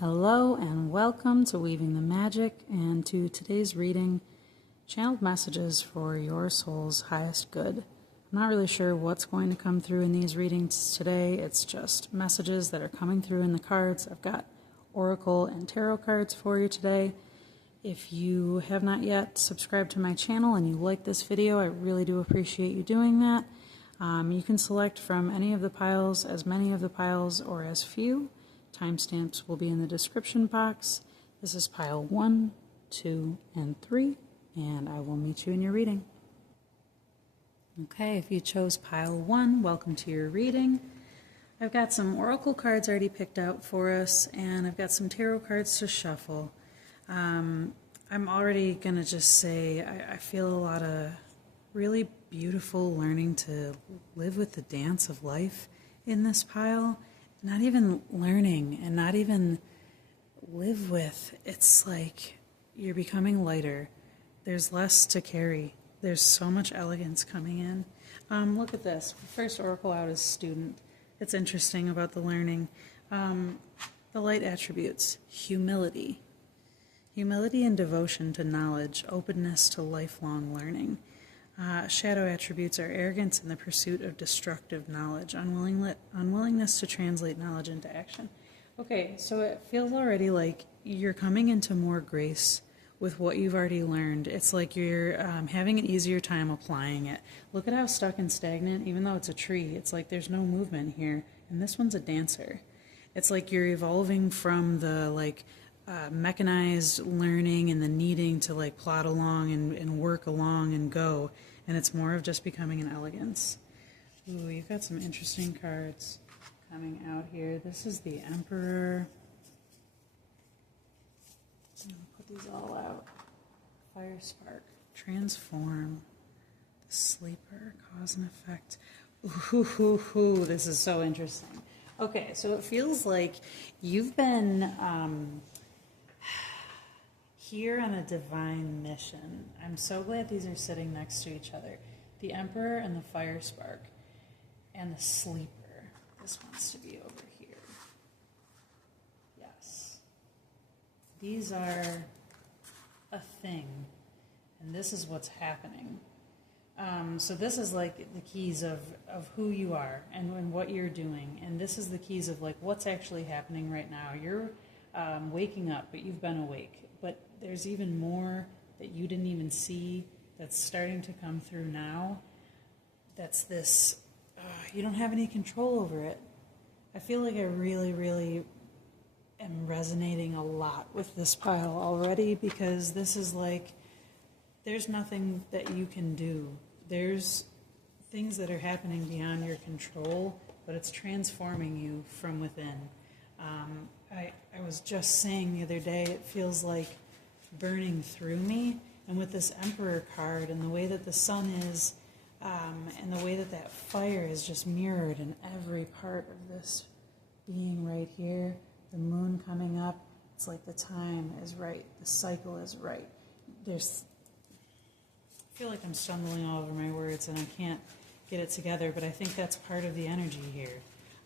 Hello and welcome to Weaving the Magic and to today's reading, Channeled Messages for Your Soul's Highest Good. I'm not really sure what's going to come through in these readings today. It's just messages that are coming through in the cards. I've got Oracle and Tarot cards for you today. If you have not yet subscribed to my channel and you like this video, I really do appreciate you doing that. You can select from any of the piles, as many of the piles, or as few. Timestamps will be in the description box. This is pile 1, 2, and 3, and I will meet you in your reading. Okay, if you chose pile 1, welcome to your reading. I've got some oracle cards already picked out for us, and I've got some tarot cards to shuffle. I'm already going to just say I feel a lot of really beautiful learning to live with the dance of life in this pile. Not even learning and not even live with. It's like you're becoming lighter. There's less to carry. There's so much elegance coming in. Look at this. First oracle out is student. It's interesting about the learning. The light attributes, humility. Humility and devotion to knowledge, openness to lifelong learning. Shadow attributes are arrogance in the pursuit of destructive knowledge, unwillingness to translate knowledge into action. Okay, so it feels already like you're coming into more grace with what you've already learned. It's like you're having an easier time applying it. Look at how stuck and stagnant, even though it's a tree, it's like there's no movement here. And this one's a dancer. It's like you're evolving from the mechanized learning and the needing to plod along and work along and go. And it's more of just becoming an elegance. Ooh, you've got some interesting cards coming out here. This is the Emperor. I'm going to put these all out. Fire Spark. Transform. The Sleeper. Cause and Effect. Ooh, this is so interesting. Okay, so it feels like you've been here on a divine mission. I'm so glad these are sitting next to each other. The Emperor and the Fire Spark and the Sleeper. This wants to be over here. Yes. These are a thing, and this is what's happening. So this is like the keys of who you are and what you're doing, and this is the keys of what's actually happening right now. You're waking up, but you've been awake. But there's even more that you didn't even see that's starting to come through now. That's this, you don't have any control over it. I feel like I really, really am resonating a lot with this pile already, because this is there's nothing that you can do. There's things that are happening beyond your control, but it's transforming you from within. I was just saying the other day, it feels like burning through me, and with this Emperor card and the way that the sun is, and the way that that fire is just mirrored in every part of this being right here, the moon coming up, it's like the time is right, the cycle is right. I feel like I'm stumbling all over my words and I can't get it together, but I think that's part of the energy here,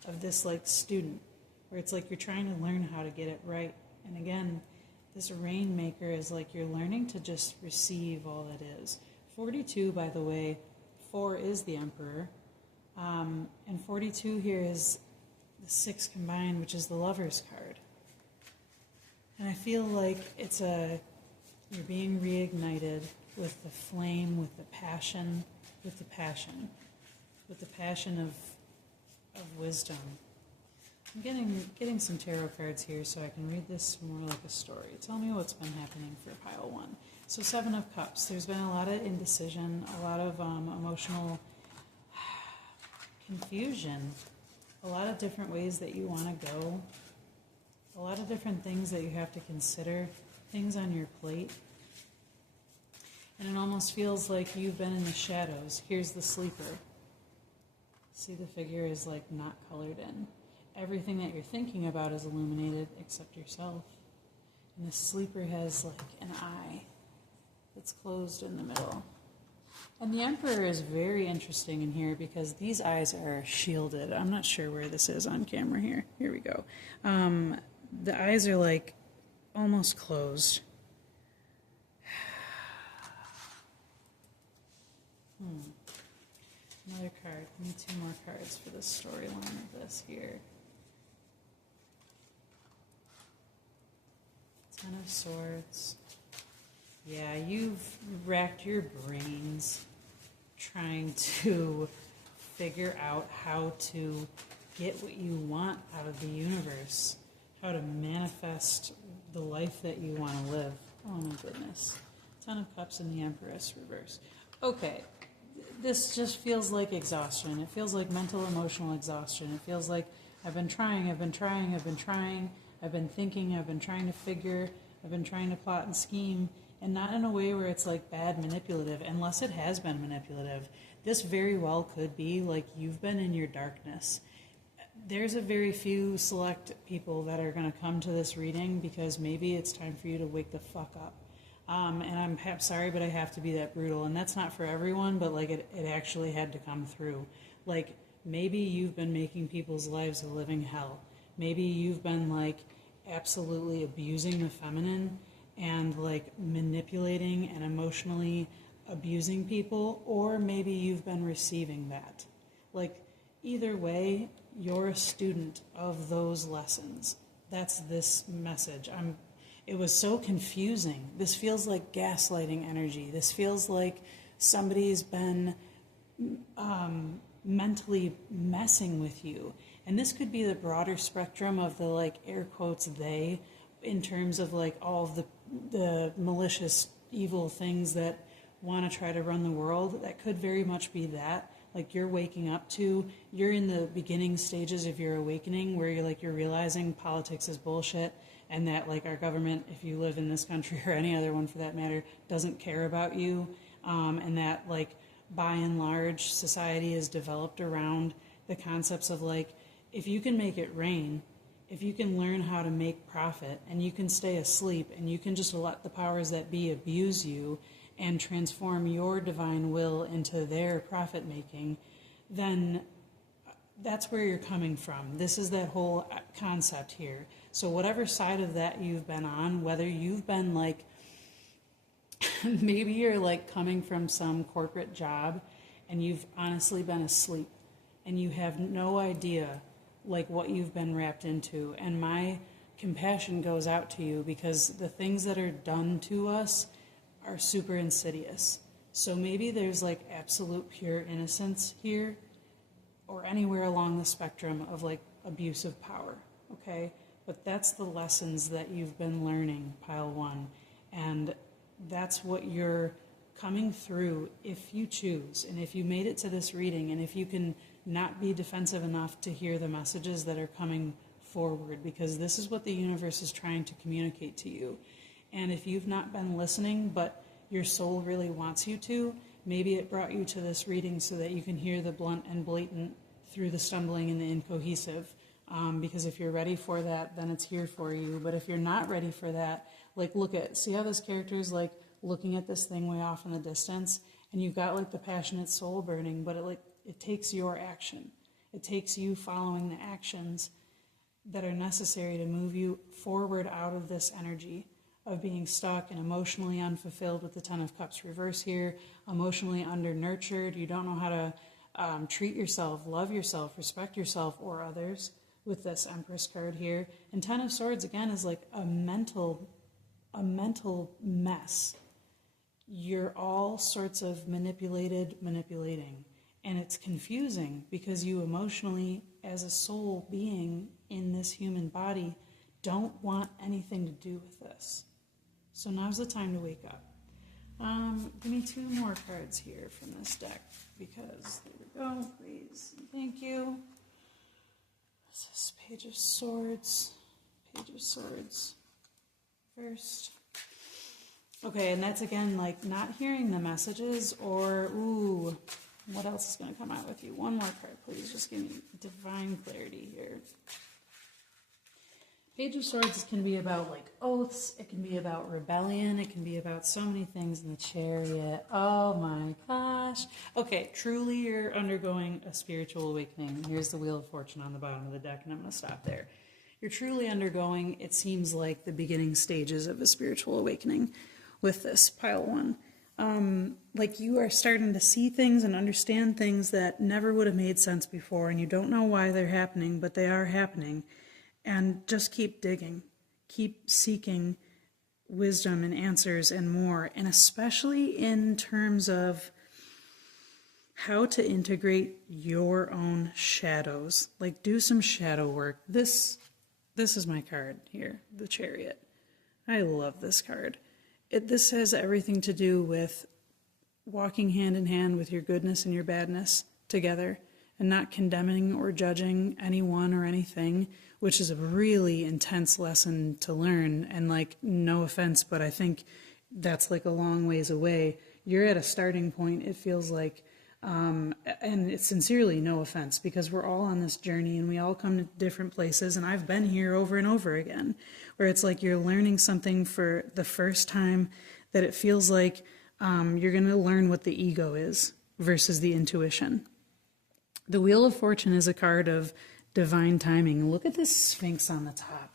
of this student, where it's like you're trying to learn how to get it right. And again, this Rainmaker is you're learning to just receive all that is. 42, by the way, 4 is the Emperor. And 42 here is the 6 combined, which is the Lover's card. And I feel like you're being reignited with the flame, with the passion of wisdom. I'm getting some tarot cards here so I can read this more like a story. Tell me what's been happening for pile 1. So 7 of Cups. There's been a lot of indecision, a lot of emotional confusion, a lot of different ways that you want to go, a lot of different things that you have to consider, things on your plate. And it almost feels like you've been in the shadows. Here's the Sleeper. See, the figure is not colored in. Everything that you're thinking about is illuminated except yourself. And the Sleeper has an eye that's closed in the middle. And the Emperor is very interesting in here because these eyes are shielded. I'm not sure where this is on camera here. Here we go. the eyes are like almost closed. Another card. I need 2 more cards for this storyline of this here. 10 of Swords. Yeah, you've racked your brains trying to figure out how to get what you want out of the universe, how to manifest the life that you want to live. Oh my goodness. 10 of Cups and the Empress reverse. Okay, this just feels like exhaustion. It feels like mental, emotional exhaustion. It feels like I've been trying, I've been trying, I've been trying, I've been thinking, I've been trying to figure, I've been trying to plot and scheme, and not in a way where it's like bad manipulative, unless it has been manipulative. This very well could be like you've been in your darkness. There's a very few select people that are going to come to this reading because maybe it's time for you to wake the fuck up. And I'm sorry, but I have to be that brutal. And that's not for everyone, but like it actually had to come through. Like maybe you've been making people's lives a living hell. Maybe you've been like absolutely abusing the feminine and like manipulating and emotionally abusing people, or maybe you've been receiving that. Like either way, you're a student of those lessons. That's this message. It was so confusing. This feels like gaslighting energy. This feels like somebody's been mentally messing with you. And this could be the broader spectrum of the like air quotes they, in terms of like all of the malicious evil things that want to try to run the world. That could very much be that. Like you're waking up to, you're in the beginning stages of your awakening where you're realizing politics is bullshit, and that like our government, if you live in this country or any other one for that matter, doesn't care about you, and that like by and large society is developed around the concepts of like, if you can make it rain, if you can learn how to make profit, and you can stay asleep, and you can just let the powers that be abuse you and transform your divine will into their profit making, then that's where you're coming from. This is that whole concept here. So whatever side of that you've been on, whether you've been like, maybe you're like coming from some corporate job and you've honestly been asleep and you have no idea like what you've been wrapped into. And my compassion goes out to you, because the things that are done to us are super insidious. So maybe there's like absolute pure innocence here, or anywhere along the spectrum of like abuse of power, okay? But that's the lessons that you've been learning, pile 1. And that's what you're coming through if you choose. And if you made it to this reading, and if you can not be defensive enough to hear the messages that are coming forward, because this is what the universe is trying to communicate to you. And if you've not been listening, but your soul really wants you to, maybe it brought you to this reading so that you can hear the blunt and blatant through the stumbling and the incohesive. Because if you're ready for that, then it's here for you. But if you're not ready for that, like see how this character is like looking at this thing way off in the distance, and you've got like the passionate soul burning, but it takes your action. It takes you following the actions that are necessary to move you forward out of this energy of being stuck and emotionally unfulfilled with the 10 of Cups reverse here, emotionally under-nurtured. You don't know how to treat yourself, love yourself, respect yourself or others with this Empress card here. And 10 of Swords, again, is like a mental mess. You're all sorts of manipulating. And it's confusing because you emotionally, as a soul being in this human body, don't want anything to do with this. So now's the time to wake up. Give me 2 more cards here from this deck, because there we go, please. Thank you. This is Page of Swords. Page of Swords. First. Okay, and that's again like not hearing the messages, or ooh, what else is going to come out with you? 1 more card, please. Just give me divine clarity here. Page of Swords can be about like oaths, it can be about rebellion, it can be about so many things in the Chariot. Oh my gosh. Okay, truly you're undergoing a spiritual awakening. Here's the Wheel of Fortune on the bottom of the deck, and I'm going to stop there. You're truly undergoing, it seems like, the beginning stages of a spiritual awakening with this pile one. Like you are starting to see things and understand things that never would have made sense before, and you don't know why they're happening, but they are happening. And just keep digging, keep seeking wisdom and answers and more, and especially in terms of how to integrate your own shadows. Like do some shadow work. This is my card here, the Chariot. I love this card. This has everything to do with walking hand in hand with your goodness and your badness together, and not condemning or judging anyone or anything, which is a really intense lesson to learn. And like, no offense, but I think that's like a long ways away. You're at a starting point, it feels like, and it's sincerely no offense, because we're all on this journey and we all come to different places, and I've been here over and over again, where it's like you're learning something for the first time that it feels like you're going to learn what the ego is versus the intuition. The Wheel of Fortune is a card of divine timing. Look at this Sphinx on the top.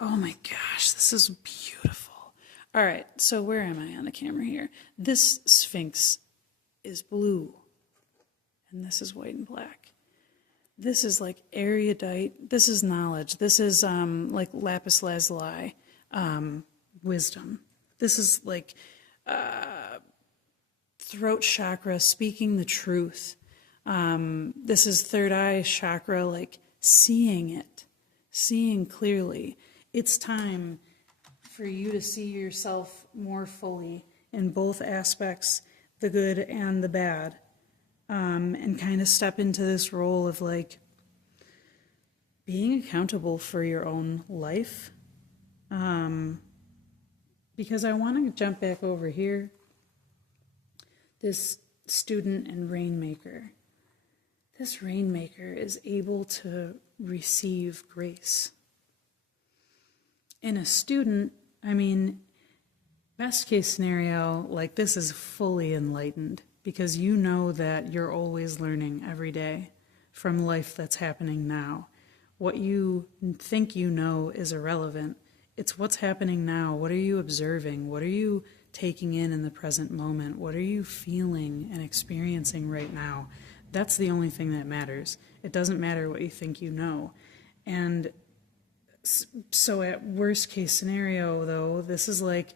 Oh my gosh, this is beautiful. All right, so where am I on the camera here? This Sphinx is blue, and this is white and black. This is like erudite. This is knowledge. This is like lapis lazuli, wisdom. This is like throat chakra, speaking the truth. This is third eye chakra, like seeing it, seeing clearly. It's time for you to see yourself more fully in both aspects, the good and the bad, and kind of step into this role of like being accountable for your own life. Because I want to jump back over here. This student and rainmaker. This rainmaker is able to receive grace. In a student, I mean, best case scenario, like this is fully enlightened, because you know that you're always learning every day from life that's happening now. What you think you know is irrelevant. It's what's happening now. What are you observing? What are you taking in the present moment? What are you feeling and experiencing right now? That's the only thing that matters. It doesn't matter what you think you know. And so at worst case scenario, though, this is like,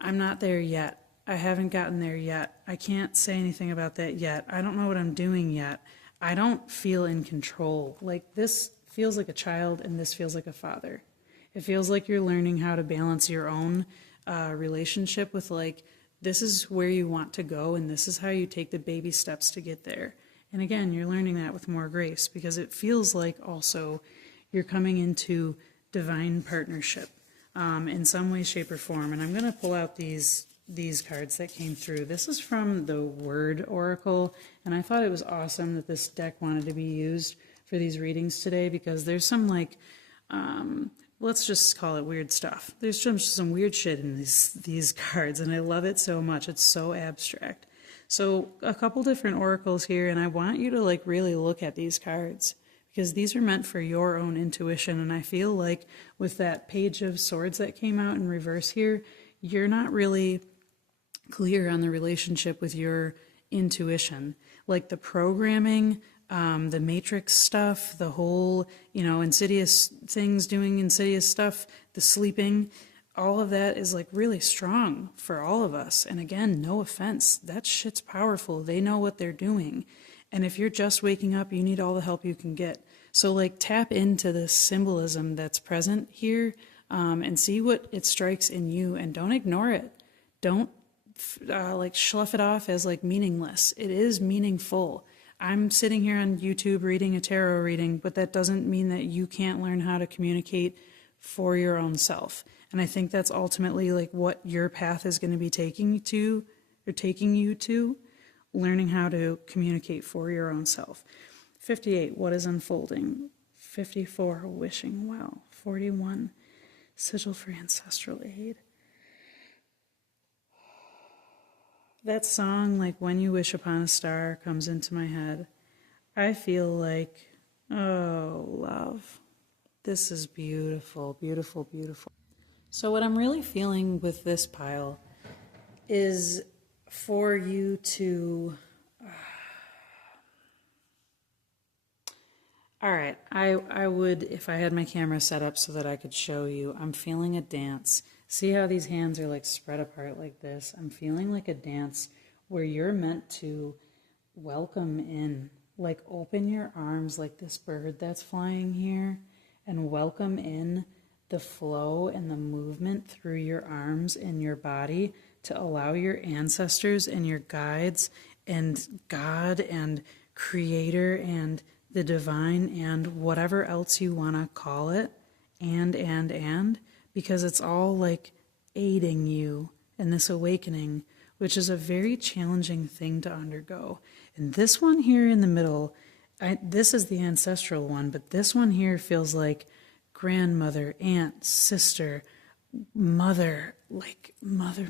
I'm not there yet. I haven't gotten there yet. I can't say anything about that yet. I don't know what I'm doing yet. I don't feel in control. Like this feels like a child, and this feels like a father. It feels like you're learning how to balance your own relationship with like, this is where you want to go, and this is how you take the baby steps to get there. And again, you're learning that with more grace, because it feels like also you're coming into divine partnership in some way, shape, or form. And I'm going to pull out these cards that came through. This is from the Word Oracle, and I thought it was awesome that this deck wanted to be used for these readings today, because there's some like, let's just call it weird stuff. There's just some weird shit in these cards, and I love it so much. It's so abstract. So a couple different oracles here, and I want you to like really look at these cards, because these are meant for your own intuition. And I feel like with that Page of Swords that came out in reverse here, you're not really clear on the relationship with your intuition. Like the programming, the matrix stuff, the whole, insidious things doing insidious stuff, the sleeping, all of that is like really strong for all of us. And again, no offense, that shit's powerful. They know what they're doing. And if you're just waking up, you need all the help you can get. So like tap into this symbolism that's present here, and see what it strikes in you, and don't ignore it. Don't like slough it off as like meaningless. It is meaningful. I'm sitting here on YouTube reading a tarot reading, but that doesn't mean that you can't learn how to communicate for your own self. And I think that's ultimately like what your path is going to be taking you to, learning how to communicate for your own self. 58, what is unfolding? 54, wishing well. 41, sigil for ancestral aid. That song, like When You Wish Upon a Star, comes into my head. I feel like Oh, love. This is beautiful, beautiful, beautiful. So what I'm really feeling with this pile is for you to... All right, I would, if I had my camera set up so that I could show you, I'm feeling a dance. See how these hands are like spread apart like this? I'm feeling like a dance where you're meant to welcome in, like open your arms like this bird that's flying here and welcome in the flow and the movement through your arms and your body to allow your ancestors and your guides and God and Creator and the divine and whatever else you want to call it, and, because it's all like aiding you in this awakening, which is a very challenging thing to undergo. And this one here in the middle, this is the ancestral one, but this one here feels like grandmother, aunt, sister, mother, like mother.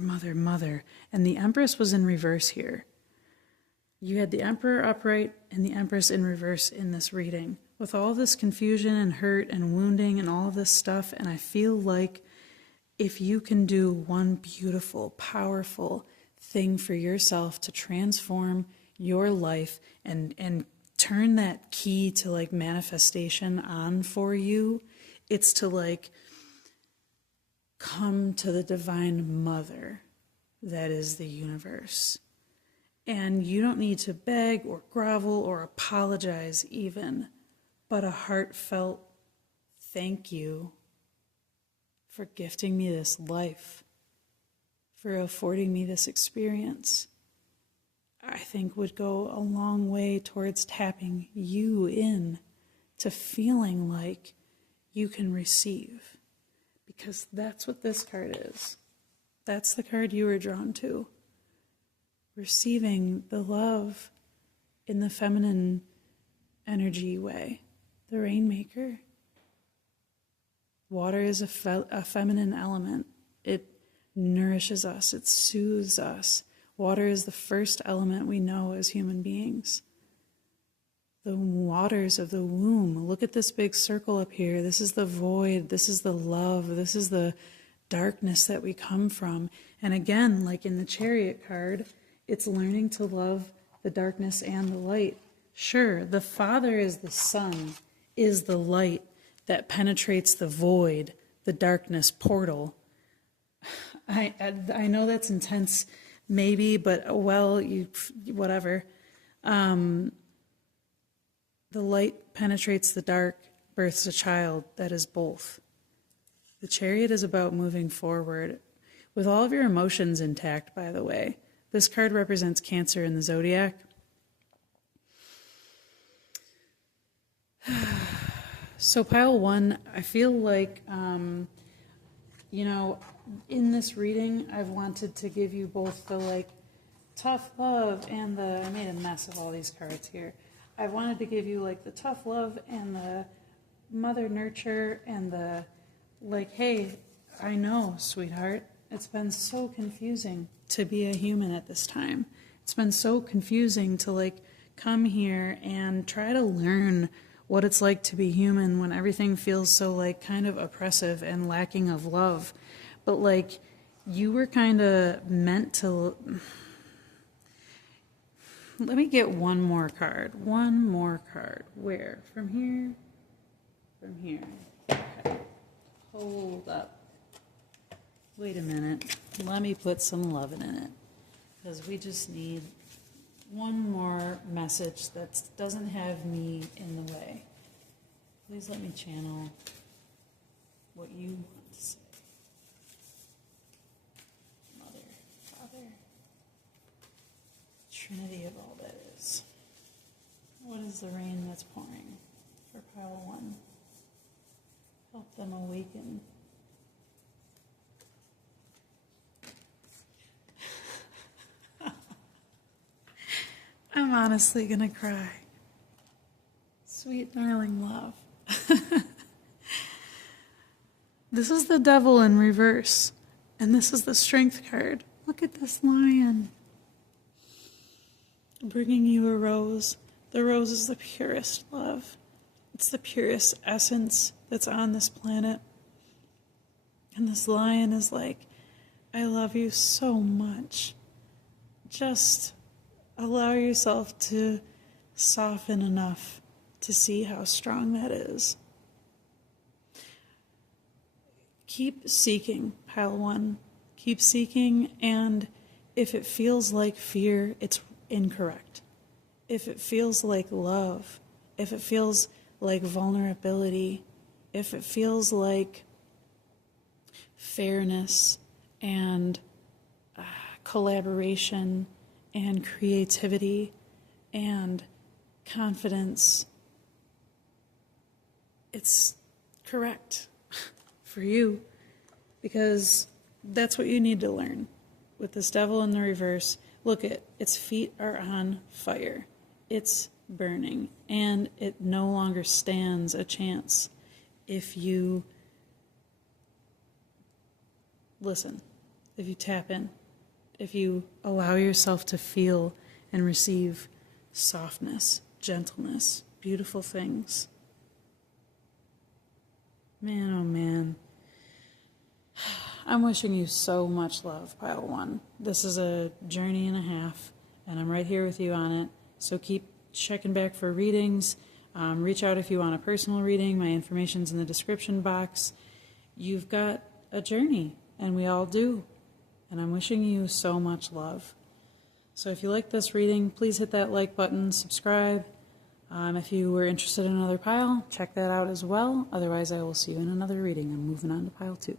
And the Empress was in reverse here. You had the Emperor upright and the Empress in reverse in this reading, with all this confusion and hurt and wounding and all of this stuff. And I feel like if you can do one beautiful, powerful thing for yourself to transform your life and turn that key to like manifestation on for you, it's to like come to the divine mother that is the universe. And you don't need to beg or grovel or apologize even, but a heartfelt thank you for gifting me this life, for affording me this experience, I think would go a long way towards tapping you in to feeling like you can receive. Because that's what this card is. That's the card you were drawn to. Receiving the love in the feminine energy way, the rainmaker. Water is a feminine element. It nourishes us, it soothes us. Water is the first element we know as human beings. The waters of the womb. Look at this big circle up here. This is the void. This is the love. This is the darkness that we come from. And again, like in the Chariot card, it's learning to love the darkness and the light. Sure, the Father is the sun, is the light that penetrates the void, the darkness portal. I know that's intense, maybe, but well, whatever. The light penetrates the dark, births a child that is both. The Chariot is about moving forward with all of your emotions intact, by the way. This card represents Cancer in the zodiac. So pile one, I feel like, in this reading, I've wanted to give you both the like tough love and the, I made a mess of all these cards here. I wanted to give you like the tough love and the mother nurture and the like, hey, I know, sweetheart, it's been so confusing to be a human at this time. It's been so confusing to like come here and try to learn what it's like to be human when everything feels so like kind of oppressive and lacking of love. But like you were kind of meant to... Let me get one more card. One more card. Where? From here? From here. Okay. Hold up. Wait a minute. Let me put some loving in it. Because we just need one more message that doesn't have me in the way. Please let me channel what you want to say. Mother, Father, Trinity of all that is. What is the rain that's pouring for pile one? Help them awaken. I'm honestly gonna cry. Sweet darling love. This is the devil in reverse, and this is the strength card. Look at this lion. Bringing you a rose. The rose is the purest love. It's the purest essence that's on this planet. And this lion is like, I love you so much. Just allow yourself to soften enough to see how strong that is. Keep seeking, Pile 1. Keep seeking, and if it feels like fear, it's incorrect. If it feels like love, if it feels like vulnerability, if it feels like fairness and collaboration and creativity and confidence, it's correct for you, because that's what you need to learn. With this devil in the reverse, look at its feet are on fire. It's burning, and it no longer stands a chance if you listen, if you tap in, if you allow yourself to feel and receive softness, gentleness, beautiful things. Man, oh man. I'm wishing you so much love, Pile 1. This is a journey and a half, and I'm right here with you on it. So keep checking back for readings. Reach out if you want a personal reading. My information's in the description box. You've got a journey, and we all do. And I'm wishing you so much love. So if you like this reading, please hit that like button, subscribe. If you were interested in another pile, check that out as well. Otherwise, I will see you in another reading. I'm moving on to Pile 2.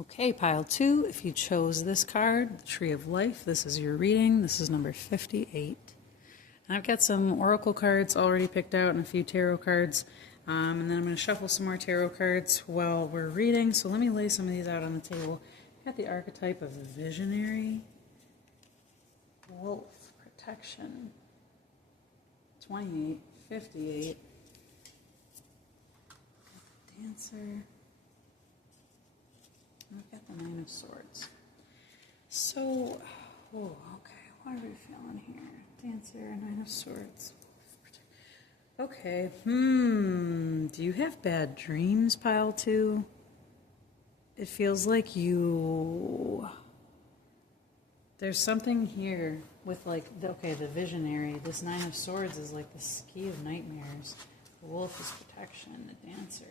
Okay, Pile 2, if you chose this card, the Tree of Life, this is your reading. This is number 58. And I've got some oracle cards already picked out and a few tarot cards. And then I'm going to shuffle some more tarot cards while we're reading. So let me lay some of these out on the table. I've got the archetype of the visionary, wolf, protection, 28, 58, dancer. I've got the Nine of Swords. So, okay, what are we feeling here? Dancer, Nine of Swords. Okay, do you have bad dreams, Pile 2? It feels like there's something here with like, the visionary. This Nine of Swords is like the key of nightmares. The wolf is protection, the dancer.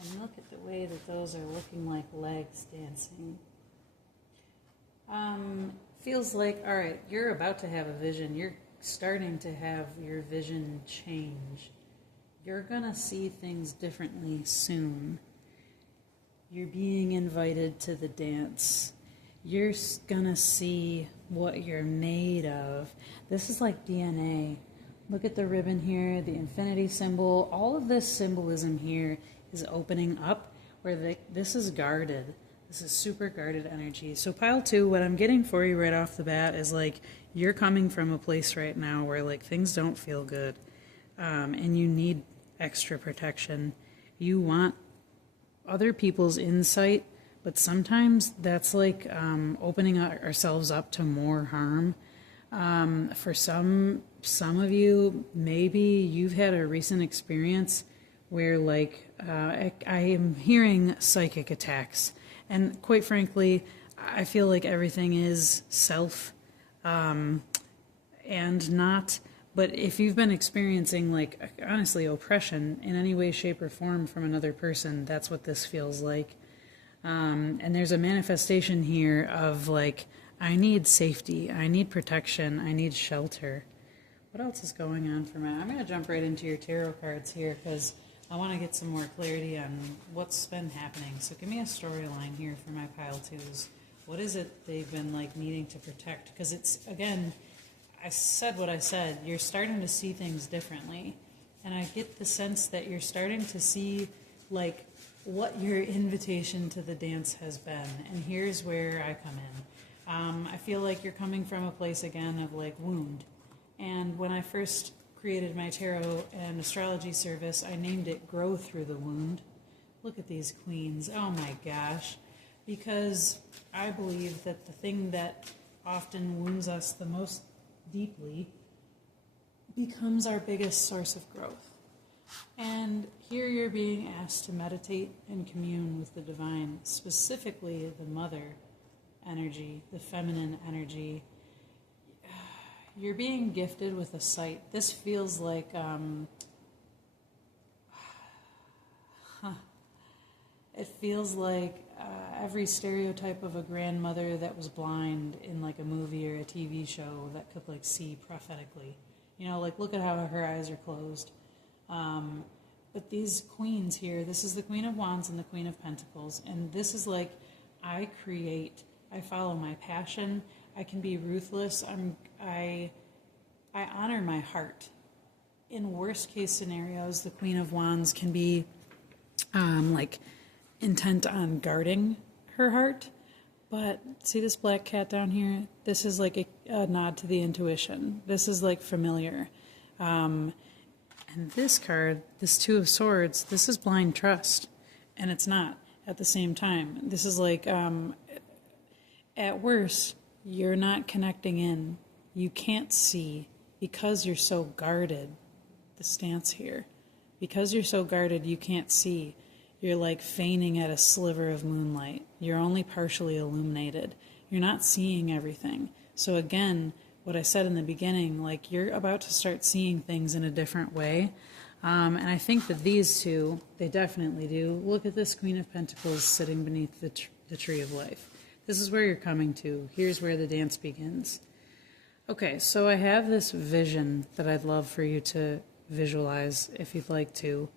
And look at the way that those are looking like legs dancing. Feels like, all right, you're about to have a vision. You're starting to have your vision change. You're going to see things differently soon. You're being invited to the dance. You're going to see what you're made of. This is like DNA. Look at the ribbon here, the infinity symbol. All of this symbolism here is opening up where this is guarded. This is super guarded energy. So Pile 2, what I'm getting for you right off the bat is like you're coming from a place right now where like things don't feel good, and you need extra protection. You want other people's insight, but sometimes that's like opening ourselves up to more harm. For some of you, maybe you've had a recent experience where like I am hearing psychic attacks, and quite frankly I feel like everything is self and not, but if you've been experiencing like honestly oppression in any way, shape or form from another person, that's what this feels like. And there's a manifestation here of like, I need safety, I need protection, I need shelter. What else is going on for me? I'm going to jump right into your tarot cards here because I want to get some more clarity on what's been happening. So give me a storyline here for my Pile 2s. What is it they've been like needing to protect? Because it's, again, I said what I said. You're starting to see things differently. And I get the sense that you're starting to see like what your invitation to the dance has been. And here's where I come in. I feel like you're coming from a place again of like wound. And when I first created my tarot and astrology service, I named it Grow Through the Wound. Look at these queens. Oh my gosh. Because I believe that the thing that often wounds us the most deeply becomes our biggest source of growth. And here you're being asked to meditate and commune with the divine, specifically the mother energy, the feminine energy. You're being gifted with a sight. This feels like it feels like every stereotype of a grandmother that was blind in like a movie or a TV show that could like see prophetically. You know, like look at how her eyes are closed. But these queens here, this is the Queen of Wands and the Queen of Pentacles, and this is like, I create, I follow my passion, I can be ruthless, I honor my heart. In worst case scenarios, the Queen of Wands can be like intent on guarding her heart. But see this black cat down here? This is like a nod to the intuition. This is like familiar. And this card, this Two of Swords, this is blind trust. And it's not at the same time. This is like, at worst, you're not connecting in. You can't see because you're so guarded. The stance here. Because you're so guarded, you can't see. You're like feigning at a sliver of moonlight. You're only partially illuminated. You're not seeing everything. So again, what I said in the beginning, like you're about to start seeing things in a different way. And I think that these two, they definitely do. Look at this Queen of Pentacles sitting beneath the Tree of Life. This is where you're coming to. Here's where the dance begins. Okay, so I have this vision that I'd love for you to visualize if you'd like to.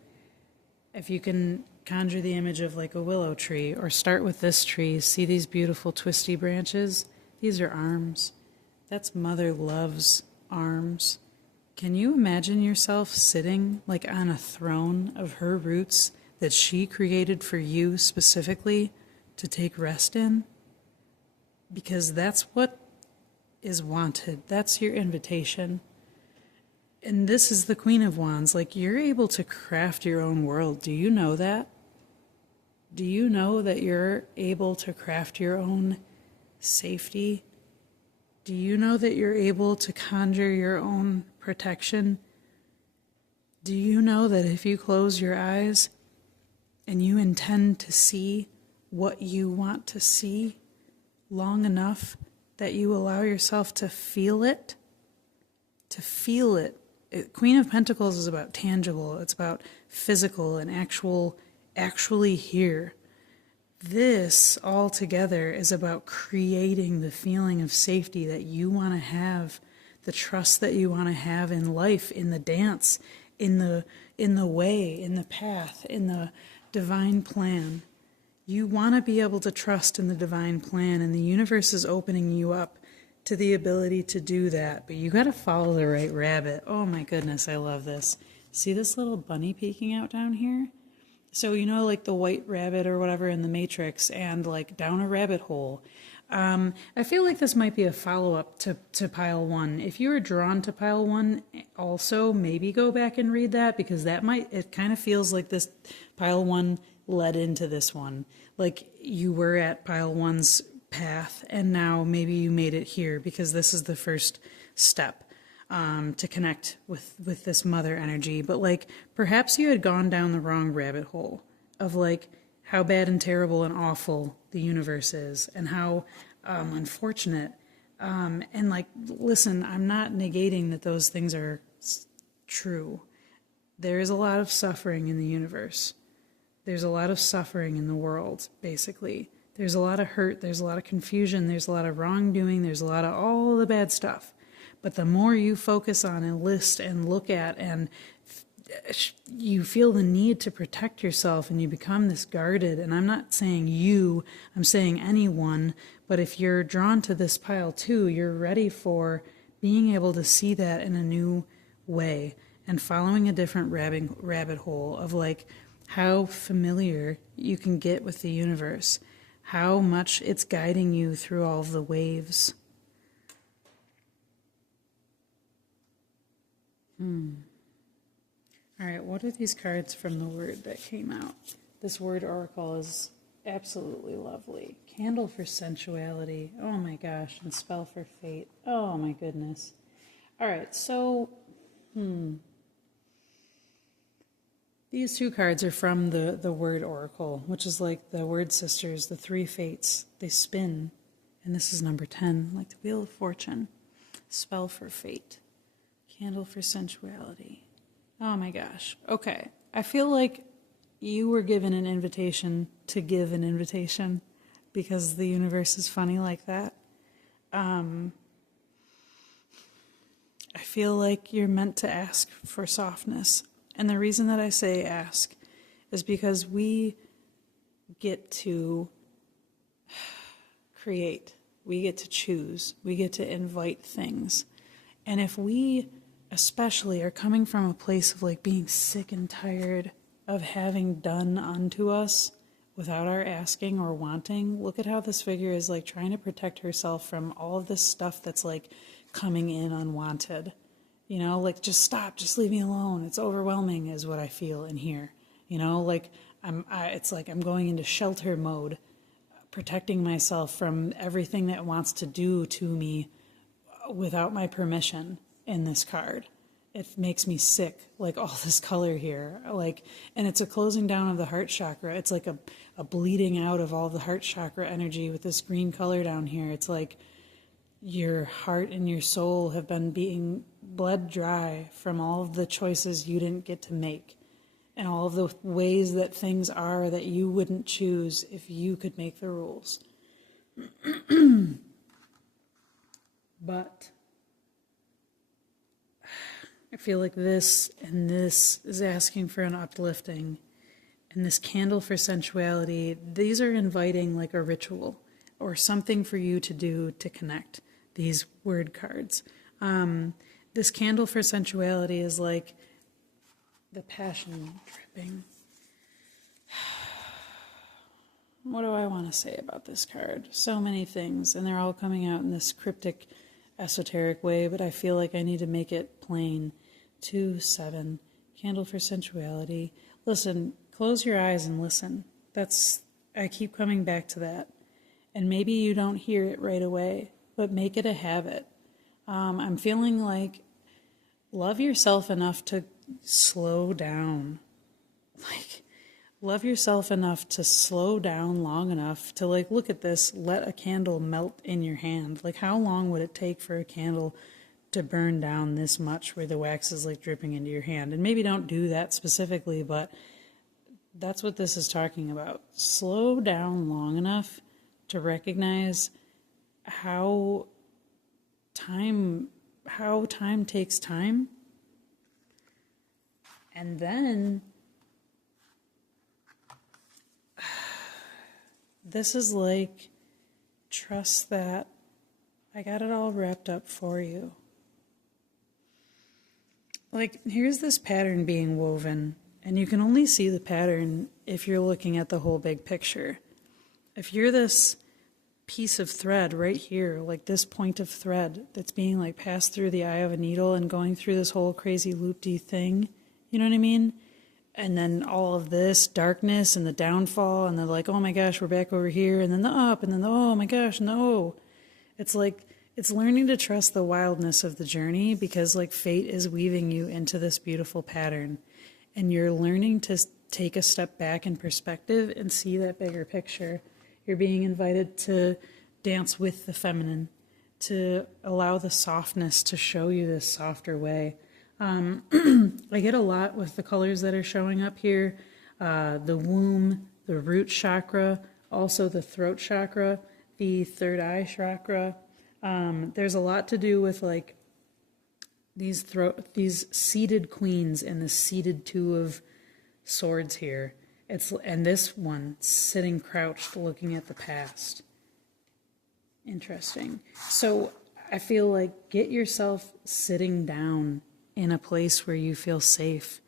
If you can conjure the image of like a willow tree, or start with this tree. See these beautiful twisty branches? These are arms. That's Mother Love's arms. Can you imagine yourself sitting like on a throne of her roots that she created for you specifically to take rest in? Because that's what is wanted. That's your invitation. And this is the Queen of Wands. Like, you're able to craft your own world. Do you know that? Do you know that you're able to craft your own safety? Do you know that you're able to conjure your own protection? Do you know that if you close your eyes and you intend to see what you want to see long enough that you allow yourself to feel it? To feel it. Queen of Pentacles is about tangible. It's about physical and actually here. This all together is about creating the feeling of safety that you want to have, the trust that you want to have in life, in the dance, in the way, in the path, in the divine plan. You want to be able to trust in the divine plan, and the universe is opening you up to the ability to do that, but you got to follow the right rabbit. Oh my goodness, I love this. See this little bunny peeking out down here? So, you know, like the white rabbit or whatever in the Matrix, and like down a rabbit hole. I feel like this might be a follow-up to Pile 1. If you were drawn to Pile 1, also maybe go back and read that, because it kind of feels like this Pile 1 led into this one. Like you were at Pile 1's path, and now maybe you made it here because this is the first step to connect with this mother energy. But like perhaps you had gone down the wrong rabbit hole of like how bad and terrible and awful the universe is, and how unfortunate. And like, listen, I'm not negating that those things are true. There is a lot of suffering in the universe. There's a lot of suffering in the world, basically. There's a lot of hurt, there's a lot of confusion, there's a lot of wrongdoing, there's a lot of all the bad stuff. But the more you focus on and list and look at, and you feel the need to protect yourself, and you become this guarded, and I'm not saying you, I'm saying anyone, but if you're drawn to this Pile 2, you're ready for being able to see that in a new way, and following a different rabbit hole of like how familiar you can get with the universe, how much it's guiding you through all of the waves. All right, what are these cards from the word that came out? This word oracle is absolutely lovely. Candle for sensuality. Oh my gosh, and spell for fate. Oh my goodness. All right, so, These two cards are from the word oracle, which is like the word sisters, the three fates. They spin, and this is number 10, like the wheel of fortune. Spell for fate. Candle for sensuality. Oh my gosh. Okay. I feel like you were given an invitation to give an invitation because the universe is funny like that. I feel like you're meant to ask for softness. And the reason that I say ask is because we get to create, we get to choose, we get to invite things. And if we especially are coming from a place of like being sick and tired of having done unto us without our asking or wanting, look at how this figure is like trying to protect herself from all of this stuff that's like coming in unwanted. You know, like, just stop, just leave me alone. It's overwhelming is what I feel in here. You know, like, it's like I'm going into shelter mode, protecting myself from everything that wants to do to me without my permission in this card. It makes me sick, like all this color here. Like, and it's a closing down of the heart chakra. It's like a bleeding out of all the heart chakra energy with this green color down here. It's like your heart and your soul have been being bled dry from all of the choices you didn't get to make and all of the ways that things are that you wouldn't choose if you could make the rules. But I feel like this and this is asking for an uplifting, and this candle for sensuality, these are inviting like a ritual or something for you to do to connect, these word cards. This candle for sensuality is like the passion dripping. What do I want to say about this card? So many things, and they're all coming out in this cryptic, esoteric way, but I feel like I need to make it plain. 2, 7, candle for sensuality. Listen, close your eyes and listen. I keep coming back to that. And maybe you don't hear it right away, but make it a habit. I'm feeling like love yourself enough to slow down. Like, love yourself enough to slow down long enough to, like, look at this, let a candle melt in your hand. Like, how long would it take for a candle to burn down this much where the wax is, like, dripping into your hand? And maybe don't do that specifically, but that's what this is talking about. Slow down long enough to recognize how time takes time. And then this is like, trust that I got it all wrapped up for you. Like, here's this pattern being woven, and you can only see the pattern if you're looking at the whole big picture. If you're this piece of thread right here, like this point of thread that's being like passed through the eye of a needle and going through this whole crazy loop-de thing, you know what I mean? And then all of this darkness and the downfall and the like, oh my gosh, we're back over here, and then the up, and then the, oh my gosh, no. It's like, it's learning to trust the wildness of the journey, because like fate is weaving you into this beautiful pattern, and you're learning to take a step back in perspective and see that bigger picture. You're being invited to dance with the feminine, to allow the softness to show you this softer way. I get a lot with the colors that are showing up here, the womb, the root chakra, also the throat chakra, the third eye chakra. There's a lot to do with like these seated queens and the seated two of swords here. And this one sitting crouched looking at the past. Interesting. So I feel like get yourself sitting down in a place where you feel safe.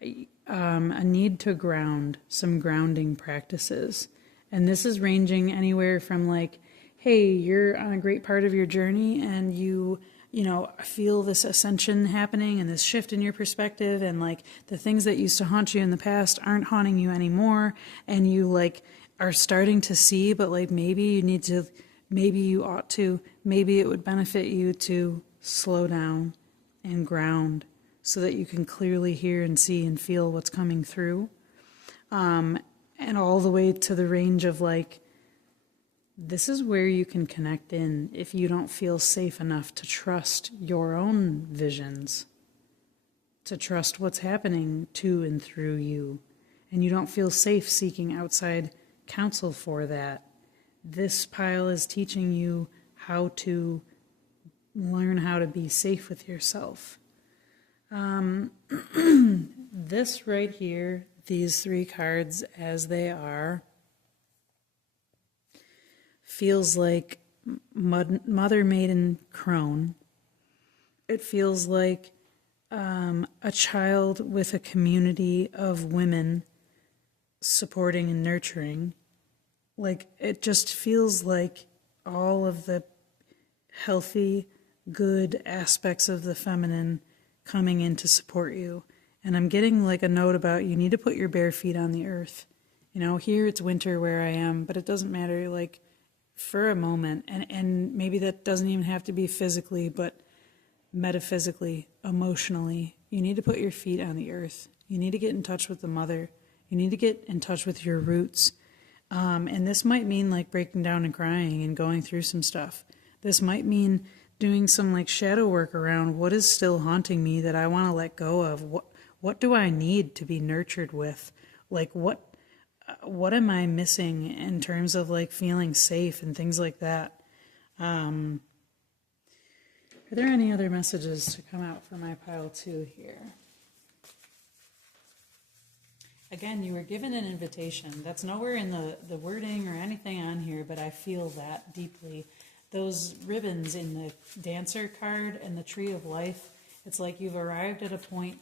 A need to ground, some grounding practices. And this is ranging anywhere from like, hey, you're on a great part of your journey and you feel this ascension happening and this shift in your perspective, and like the things that used to haunt you in the past aren't haunting you anymore, and you like are starting to see, but like maybe you ought to, maybe it would benefit you to slow down and ground so that you can clearly hear and see and feel what's coming through. And all the way to the range of like, this is where you can connect in if you don't feel safe enough to trust your own visions, to trust what's happening to and through you, and you don't feel safe seeking outside counsel for that. This pile is teaching you how to learn how to be safe with yourself. This right here, these 3 cards as they are, feels like Mother Maiden Crone. It feels like a child with a community of women supporting and nurturing. Like, it just feels like all of the healthy, good aspects of the feminine coming in to support you. And I'm getting like a note about you need to put your bare feet on the earth. You know, here it's winter where I am, but it doesn't matter, like, for a moment. And maybe that doesn't even have to be physically, but metaphysically, emotionally. You need to put your feet on the earth. You need to get in touch with the mother. You need to get in touch with your roots. And this might mean like breaking down and crying and going through some stuff. This might mean doing some like shadow work around what is still haunting me that I want to let go of. What do I need to be nurtured with? Like what am I missing in terms of like feeling safe and things like that? Are there any other messages to come out for my pile 2 here? Again, you were given an invitation. That's nowhere in the wording or anything on here, but I feel that deeply. Those ribbons in the Dancer card and the Tree of Life, it's like you've arrived at a point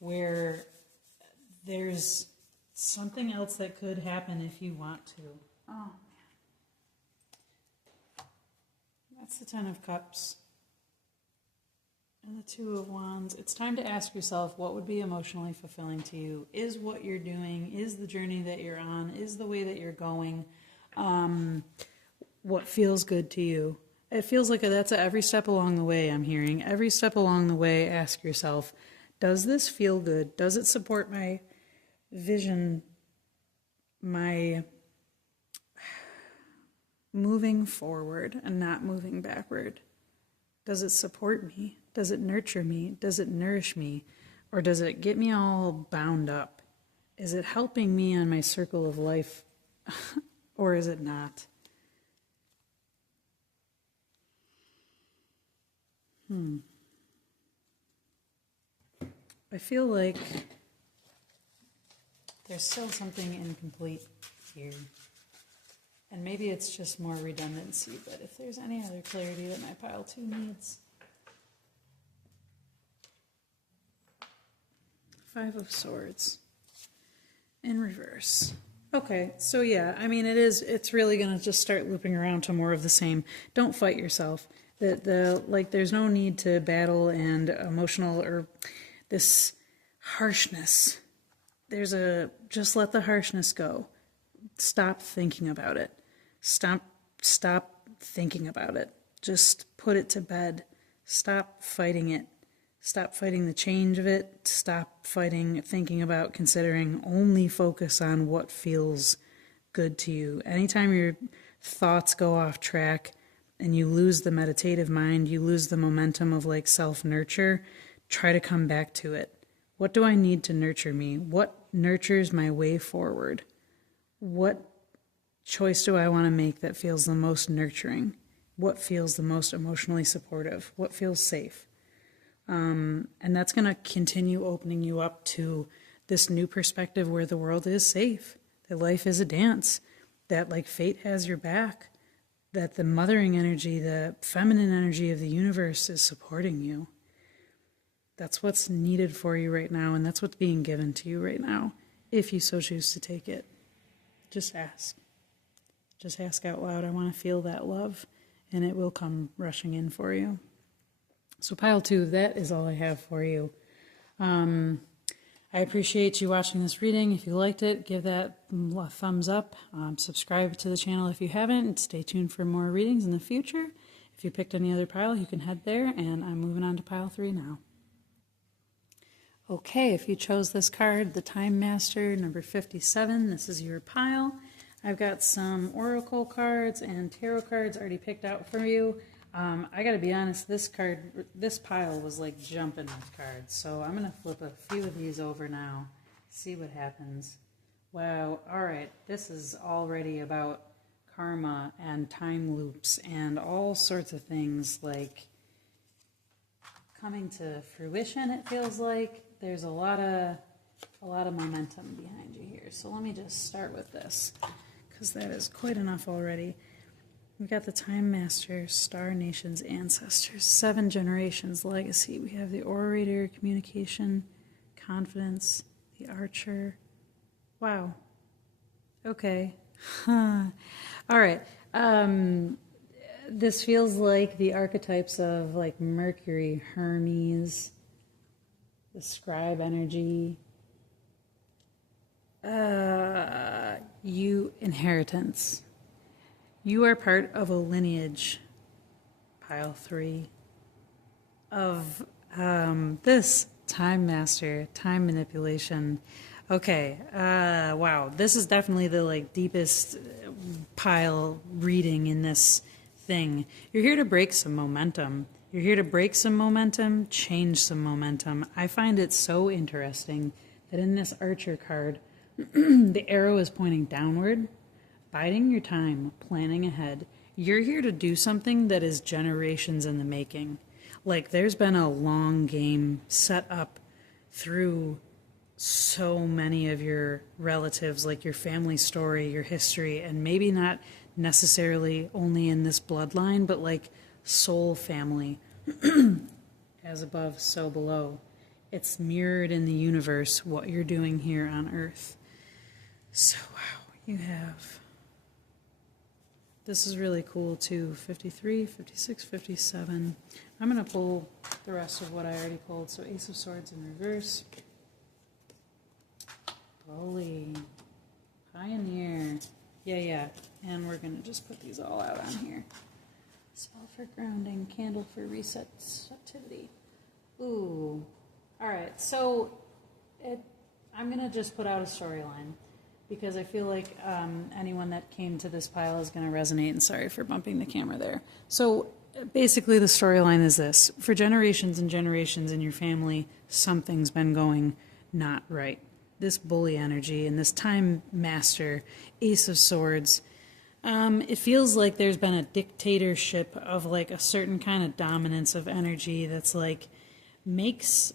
where there's something else that could happen if you want to. Oh, man. That's the 10 of Cups. And the 2 of Wands. It's time to ask yourself what would be emotionally fulfilling to you. Is what you're doing, is the journey that you're on, is the way that you're going, what feels good to you? It feels like that's every step along the way I'm hearing. Every step along the way, ask yourself, does this feel good? Does it support my vision, my moving forward and not moving backward? Does it support me? Does it nurture me? Does it nourish me? Or does it get me all bound up? Is it helping me on my circle of life? Or is it not? I feel like there's still something incomplete here. And maybe it's just more redundancy, but if there's any other clarity that my pile 2 needs. 5 of Swords in reverse. Okay, so yeah, I mean, it's really going to just start looping around to more of the same. Don't fight yourself. There's no need to battle and emotional or this harshness. Just let the harshness go. Stop thinking about it. Stop thinking about it. Just put it to bed. Stop fighting it. Stop fighting the change of it. Stop thinking about, considering. Only focus on what feels good to you. Anytime your thoughts go off track and you lose the meditative mind, you lose the momentum of like self-nurture, try to come back to it. What do I need to nurture me? What nurtures my way forward? What choice do I want to make that feels the most nurturing? What feels the most emotionally supportive? What feels safe? And that's going to continue opening you up to this new perspective where the world is safe, that life is a dance, that like fate has your back, that the mothering energy, the feminine energy of the universe is supporting you. That's what's needed for you right now, and that's what's being given to you right now, if you so choose to take it. Just ask. Just ask out loud, I want to feel that love, and it will come rushing in for you. So pile 2, that is all I have for you. I appreciate you watching this reading. If you liked it, give that a thumbs up. Subscribe to the channel if you haven't, and stay tuned for more readings in the future. If you picked any other pile, you can head there, and I'm moving on to pile 3 now. Okay, if you chose this card, the Time Master, number 57, this is your pile. I've got some Oracle cards and Tarot cards already picked out for you. I gotta be honest, this pile was like jumping with cards. So I'm gonna flip a few of these over now, see what happens. Wow, alright, this is already about karma and time loops and all sorts of things like coming to fruition, it feels like. There's a lot of momentum behind you here. So let me just start with this, because that is quite enough already. We've got the Time Master, Star Nations, Ancestors, 7 generations, legacy. We have the Orator, communication, confidence, the Archer. Wow. Okay. All right. This feels like the archetypes of like Mercury, Hermes, the scribe energy, inheritance. You are part of a lineage, pile 3, of this Time Master, time manipulation. Okay, wow, this is definitely the like deepest pile reading in this thing. You're here to break some momentum. You're here to break some momentum, change some momentum. I find it so interesting that in this Archer card, the arrow is pointing downward, biding your time, planning ahead. You're here to do something that is generations in the making. Like, there's been a long game set up through so many of your relatives, like your family story, your history, and maybe not necessarily only in this bloodline, but like soul family. As above, so below. It's mirrored in the universe what you're doing here on Earth. So, wow, you have... This is really cool too. 53, 56, 57. I'm going to pull the rest of what I already pulled. So Ace of Swords in reverse. Bully. Pioneer. Yeah. And we're going to just put these all out on here. Spell for grounding. Candle for receptivity. Ooh. Alright, so I'm going to just put out a storyline, because I feel like anyone that came to this pile is going to resonate, and sorry for bumping the camera there. So basically the storyline is this. For generations and generations in your family, something's been going not right. This bully energy and this Time Master, Ace of Swords, it feels like there's been a dictatorship of like a certain kind of dominance of energy that's like makes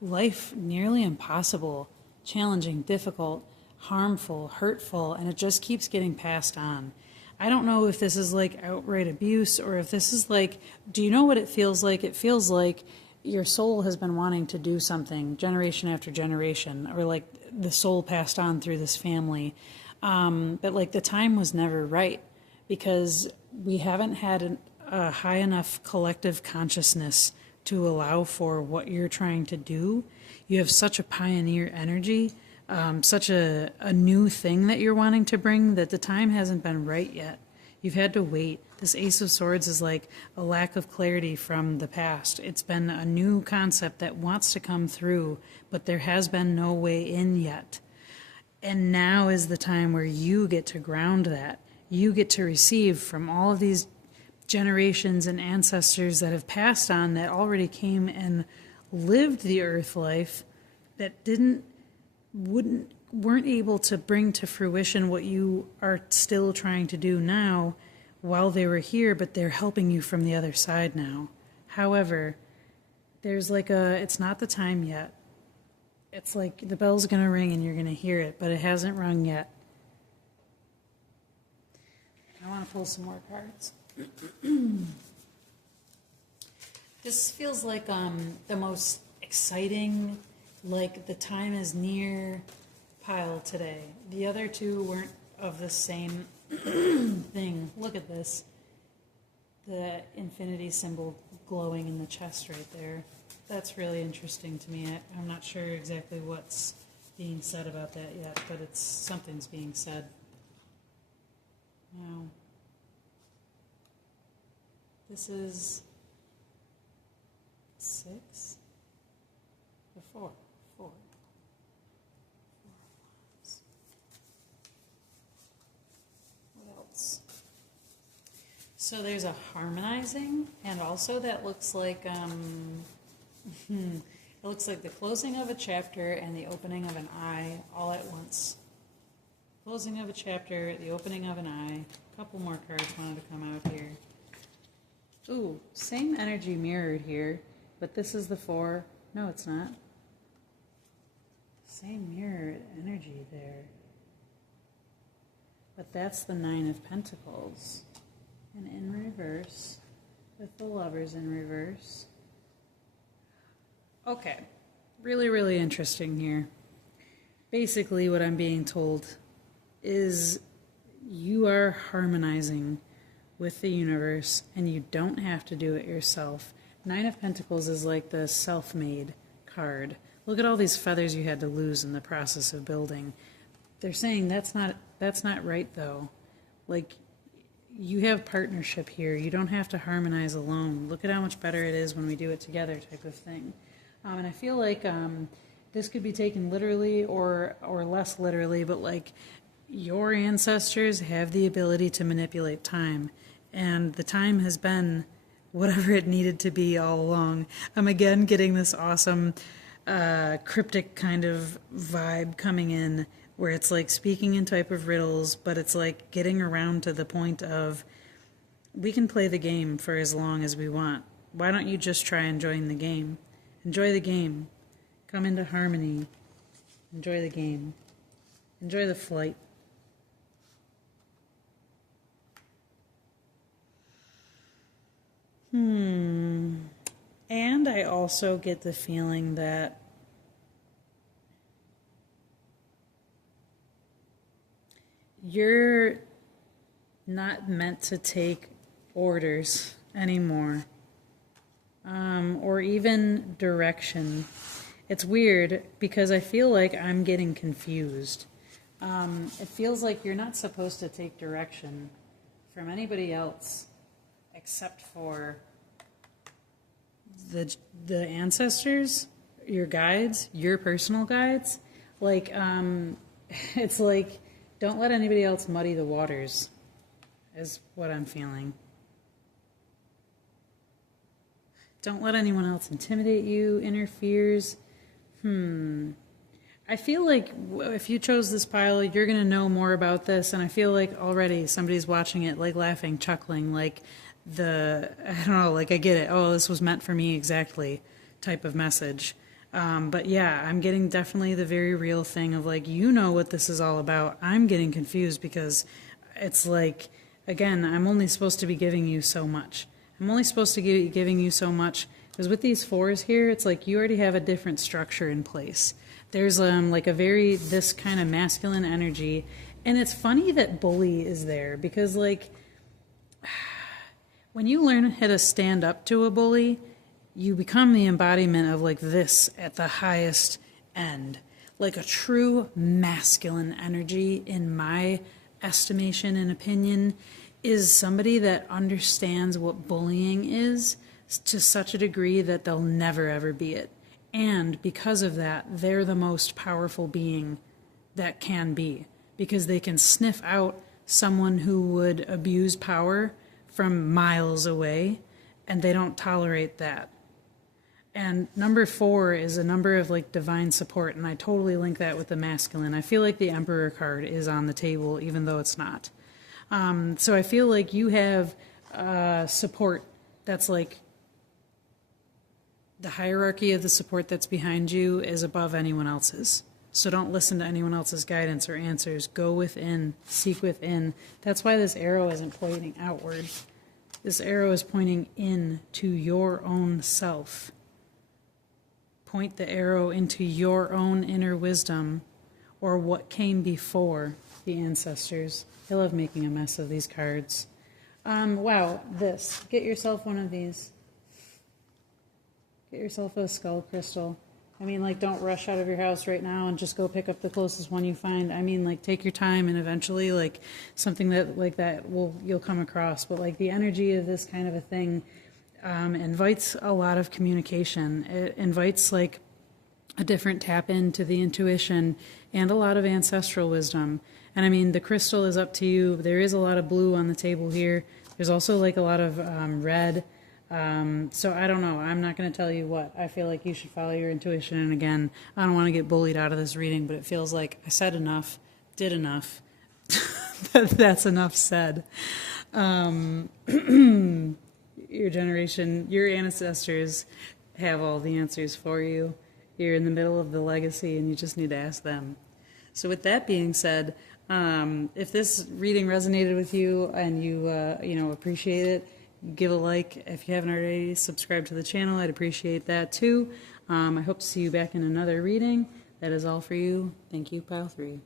life nearly impossible, challenging, difficult, harmful, hurtful, and it just keeps getting passed on. I don't know if this is like outright abuse or if this is like, do you know what it feels like? It feels like your soul has been wanting to do something generation after generation, or like the soul passed on through this family. But like the time was never right, because we haven't had a high enough collective consciousness to allow for what you're trying to do. You have such a pioneer energy, such a new thing that you're wanting to bring, that the time hasn't been right yet. You've had to wait. This Ace of Swords is like a lack of clarity from the past. It's been a new concept that wants to come through, but there has been no way in yet. And now is the time where you get to ground that. You get to receive from all of these generations and ancestors that have passed on, that already came and lived the earth life, that weren't able to bring to fruition what you are still trying to do now while they were here, but they're helping you from the other side now. However, there's like it's not the time yet. It's like the bell's going to ring and you're going to hear it, but it hasn't rung yet. I want to pull some more cards. This feels like the most exciting, like the time is near pile today. The other two weren't of the same thing. Look at this. The infinity symbol glowing in the chest right there. That's really interesting to me. I'm not sure exactly what's being said about that yet, but something's being said. Now, this is 6. 4. What else? So there's a harmonizing, and also that looks like it looks like the closing of a chapter and the opening of an eye all at once. Closing of a chapter, the opening of an eye. A couple more cards wanted to come out here. Ooh, same energy mirrored here, but this is the 4. No, it's not. Same mirrored energy there. But that's the 9 of Pentacles. And in reverse, with the Lovers in reverse. Okay, really, really interesting here. Basically, what I'm being told is you are harmonizing with the universe, and you don't have to do it yourself. 9 of Pentacles is like the self-made card. Look at all these feathers you had to lose in the process of building. They're saying that's not right, though. Like, you have partnership here. You don't have to harmonize alone. Look at how much better it is when we do it together, type of thing. And I feel like this could be taken literally or less literally, but like your ancestors have the ability to manipulate time. And the time has been whatever it needed to be all along. I'm again getting this awesome cryptic kind of vibe coming in where it's like speaking in type of riddles, but it's like getting around to the point of we can play the game for as long as we want. Why don't you just try and join the game? Enjoy the game. Come into harmony. Enjoy the game. Enjoy the flight. And I also get the feeling that you're not meant to take orders anymore, or even direction. It's weird because I feel like I'm getting confused. It feels like you're not supposed to take direction from anybody else except for the ancestors, your guides, your personal guides. Like, it's like, don't let anybody else muddy the waters, is what I'm feeling. Don't let anyone else intimidate you, interferes. I feel like if you chose this pile, you're going to know more about this, and I feel like already somebody's watching it, like laughing, chuckling, like I don't know, like I get it. Oh, this was meant for me exactly type of message. But yeah, I'm getting definitely the very real thing of like, you know what this is all about. I'm getting confused because it's like, again, I'm only supposed to be giving you so much. I'm only supposed to be giving you so much because with these 4s here, it's like you already have a different structure in place. There's like a very, this kind of masculine energy. And it's funny that bully is there because like, when you learn how to stand up to a bully, you become the embodiment of like this at the highest end. Like a true masculine energy, in my estimation and opinion, is somebody that understands what bullying is to such a degree that they'll never ever be it. And because of that, they're the most powerful being that can be, because they can sniff out someone who would abuse power from miles away, and they don't tolerate that. And number 4 is a number of like divine support, and I totally link that with the masculine. I feel like the Emperor card is on the table, even though it's not. So I feel like you have support that's like the hierarchy of the support that's behind you is above anyone else's. So don't listen to anyone else's guidance or answers. Go within, seek within. That's why this arrow isn't pointing outward. This arrow is pointing in to your own self. Point the arrow into your own inner wisdom, or what came before the ancestors. I love making a mess of these cards. Wow, this. Get yourself one of these. Get yourself a skull crystal. I mean, like, don't rush out of your house right now and just go pick up the closest one you find. I mean, like, take your time, and eventually, like, something that like that you'll come across. But like the energy of this kind of a thing invites a lot of communication. It invites like a different tap into the intuition, and a lot of ancestral wisdom. And I mean, the crystal is up to you. There is a lot of blue on the table here. There's also like a lot of red. So I don't know. I'm not going to tell you what. I feel like you should follow your intuition. And again, I don't want to get bullied out of this reading, but it feels like I said enough, did enough. That's enough said. Your generation, your ancestors have all the answers for you. You're in the middle of the legacy and you just need to ask them. So with that being said, if this reading resonated with you and you appreciate it, give a like. If you haven't already, subscribe to the channel. I'd appreciate that too. I hope to see you back in another reading. That is all for you. Thank you, Pile 3.